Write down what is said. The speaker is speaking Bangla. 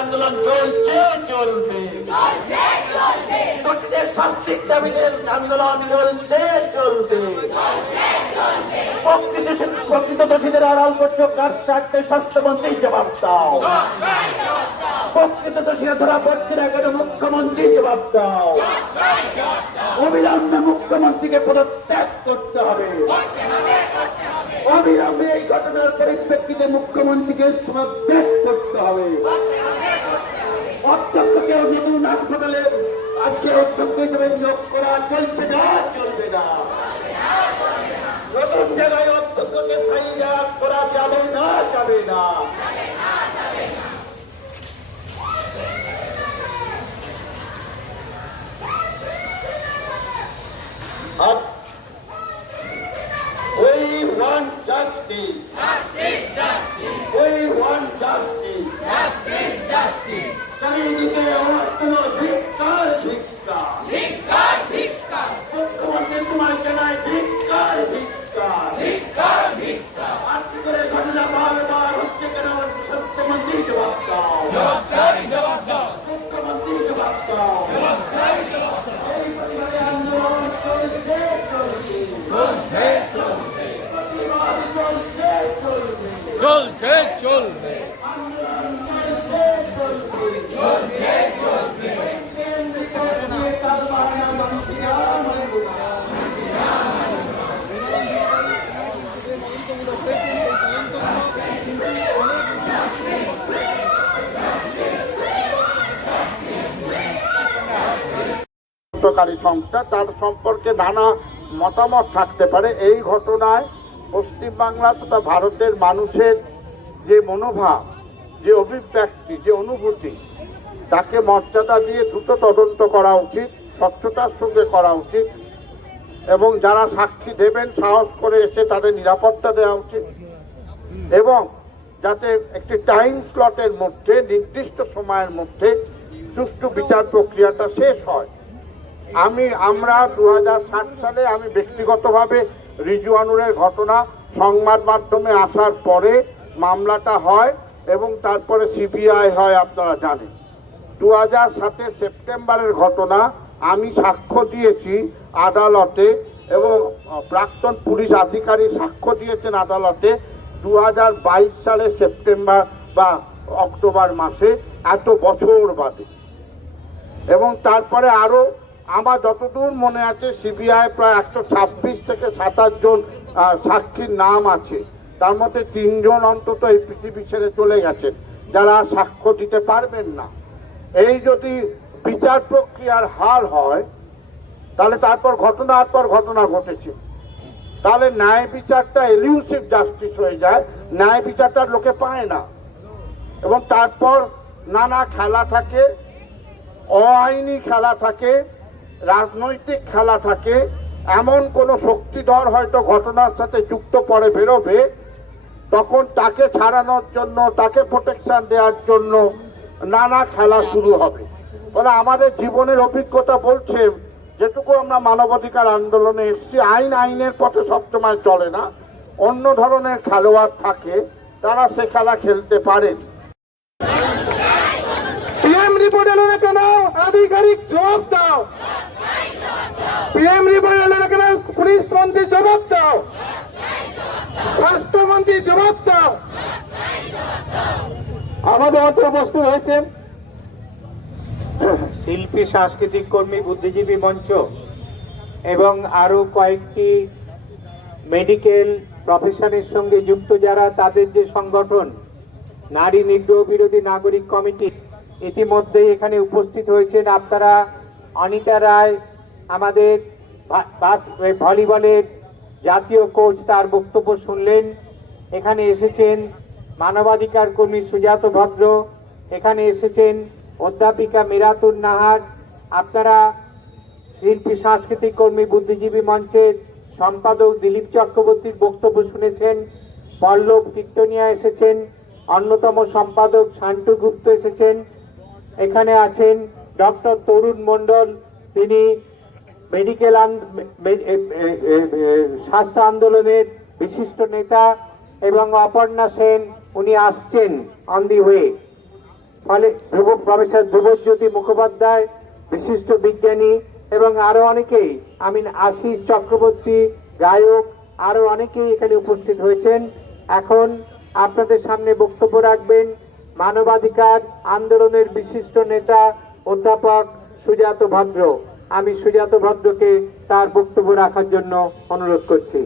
আন্দোলন চলছে চলবে, শাস্তির দাবিতে আন্দোলন চলছে চলবে। প্রকৃত দোষীদের আড়াল করছো কার স্বার্থে স্বাস্থ্যমন্ত্রী জবাব দাও। প্রকৃত দোষীরা ধরা পড়ছে না কেন মুখ্যমন্ত্রী জবাব দাও। অবিলম্বে মুখ্যমন্ত্রীকে পদত্যাগ করতে হবে। অবিলম্বে এই ঘটনার পরিপ্রেক্ষিতে মুখ্যমন্ত্রীকে পদত্যাগ করতে হবে। অধ্যক্ষকে নতুন হাসপাতালে আজকে অধ্যক্ষ হিসেবে নিয়োগ করা চলছে না, চলবে না। নতুন জায়গায় অধ্যক্ষকে স্থায়ী করা যাবে না, যাবে না। We want justice. Justice, justice. We want justice. Justice, justice. চারিদিকে অর্থন ধিক্কার ধিক্কার ধিক্কার ধিক্কার। মুখ্যমন্ত্রী তোমার জানায় ধিক্কার ধিক্কার ধিক্কার ধিক্কার। আজকে করে ঘটনা বারবার হচ্ছে কেন? মুখ্যমন্ত্রী জবাব দাও, জবাব দাও। মুখ্যমন্ত্রী জবাব দাও, জবাব দাও। এই পরিবারে আন্দোলন চলছে চলছে চলছে প্রতিবাদ চলছে চলবে চলছে চলবে আন্দোলন চলছে চলছে চলছে চলবে। সংস্থা তার সম্পর্কে নানা মতামত থাকতে পারে। এই ঘটনায় পশ্চিমবাংলা তথা ভারতের মানুষের যে মনোভাব, যে অভিব্যক্তি, যে অনুভূতি, তাকে মর্যাদা দিয়ে দ্রুত তদন্ত করা উচিত, স্বচ্ছতার সঙ্গে করা উচিত এবং যারা সাক্ষী দেবেন সাহস করে এসে তাদের নিরাপত্তা দেওয়া উচিত এবং যাতে একটি টাইম স্লটের মধ্যে নির্দিষ্ট সময়ের মধ্যে সুষ্ঠু বিচার প্রক্রিয়াটা শেষ হয়। আমরা 2007 সালে আমি ব্যক্তিগতভাবে রিজওয়ানুরের ঘটনা সংবাদ মাধ্যমে আসার পরে মামলাটা হয় এবং তারপরে সিবিআই হয়, আপনারা জানেন। 2007 সেপ্টেম্বরের ঘটনা আমি সাক্ষ্য দিয়েছি আদালতে এবং প্রাক্তন পুলিশ আধিকারিক সাক্ষ্য দিয়েছেন আদালতে 2022 সালে সেপ্টেম্বর বা অক্টোবর মাসে, এত বছর বাদে। এবং তারপরে আরও আমার যতদূর মনে আছে সিবিআই প্রায় 126 থেকে 27 জন সাক্ষীর নাম আছে, তার মধ্যে 3 জন অন্তত এই পৃথিবী ছেড়ে চলে গেছেন যারা সাক্ষ্য দিতে পারবেন না। এই যদি বিচার প্রক্রিয়ার হাল হয়, তাহলে তারপর ঘটনার পর ঘটনা ঘটেছে, তাহলে ন্যায় বিচারটা এলিউসিভ জাস্টিস হয়ে যায়, ন্যায় বিচারটা লোকে পায় না। এবং তারপর নানা খেলা থাকে, অআইনি খেলা থাকে, রাজনৈতিক খেলা থাকে। এমন কোনো শক্তিধর হয়তো ঘটনার সাথে যুক্ত পড়ে বেরোবে, তখন তাকে ছাড়ানোর জন্য, তাকে প্রোটেকশন দেওয়ার জন্য নানা খেলা শুরু হবে। ফলে আমাদের জীবনের অভিজ্ঞতা বলছে, যেটুকু আমরা মানবাধিকার আন্দোলনে এসেছি, আইনের পথে সবসময় চলে না, অন্য ধরনের খেলোয়াড় থাকে, তারা সে খেলা খেলতে পারেন। পিএম রিপোর্ট এলো না কেন? আধিকারিক জবাব দাও। পিএম রিপোর্ট এলো না কেন? পুলিশ মন্ত্রী জবাব দাও, স্বাস্থ্যমন্ত্রী জবাব দাও। আমাদের অত বস্তু হয়েছেন শিল্পী, সাংস্কৃতিক কর্মী, বুদ্ধিজীবী মঞ্চ এবং আরো কয়েকটি মেডিকেল প্রফেশনের সঙ্গে যুক্ত যারা, তাদের যে সংগঠন নারী নিগ্রহ বিরোধী নাগরিক কমিটি, ইতিমধ্যে এখানে উপস্থিত হয়েছেন। আপনারা অনিতা রায়, আমাদের ভলিবলের জাতীয় কোচ, তার বক্তব্য শুনলেন। এখানে এসেছেন মানবাধিকার কর্মী সুজাত ভদ্র, এখানে এসেছেন অধ্যাপিকা মিরাতুন নাহার। আপনারা শিল্পী, সাংস্কৃতিক কর্মী, বুদ্ধিজীবী মঞ্চের সম্পাদক দিলীপ চক্রবর্তীর বক্তব্য শুনেছেন। পল্লব কীর্তনিয়া এসেছেন, অন্যতম সম্পাদক শান্তু গুপ্ত এসেছেন। এখানে আছেন ডক্টর তরুণ মণ্ডল, তিনি মেডিকেল স্বাস্থ্য আন্দোলনের বিশিষ্ট নেতা, এবং অপর্ণা সেন, উনি আসছেন অন দি ওয়ে। ফলে প্রফেসর ধ্রুবজ্যোতি মুখোপাধ্যায়, বিশিষ্ট বিজ্ঞানী, এবং আরো অনেকেই, আশিস চক্রবর্তী গায়ক, আরো অনেকেই এখানে উপস্থিত হয়েছেন। এখন আপনাদের সামনে বক্তব্য রাখবেন মানবাধিকার আন্দোলনের বিশিষ্ট নেতা অধ্যাপক সুজাত ভদ্র। আমি সুজাত ভদ্রকে তার বক্তব্য রাখার জন্য অনুরোধ করছি।